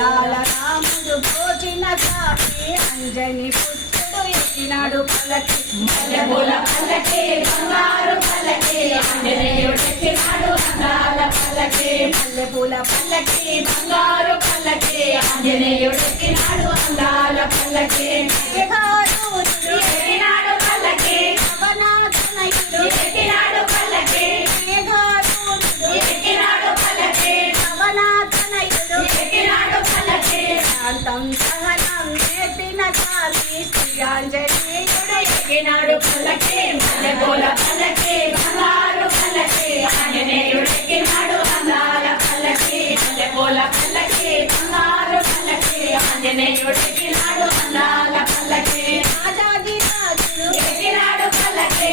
అందాల రాముడు భోజన కాపే అంజని పుత్రుడు ఎత్తినాడు పల్లకి మల్లెపూల పల్లకి బంగారు పల్లకి అంజనేయుడు ఎత్తినాడు అందాల పల్లకి మల్లెపూల పల్లకి బంగారు పల్లకి అంజనేయుడు ఎత్తినాడు అందాల పల్లకి శాంతం సహనం నేర్పిన స్వామి శ్రీ ఆంజనేయుడు పలకే మల్లెపూల పల్లకి బంగారు పల్లకి ఆంజనేయుడెక్కినాడు అందాల పలకే మల్లెపూల పలకే బంగారు పల్లకి ఆంజనేయుడెక్కినాడు అందాల పలకే రాజాది రాజుడు ఎక్కినాడు పల్లకి.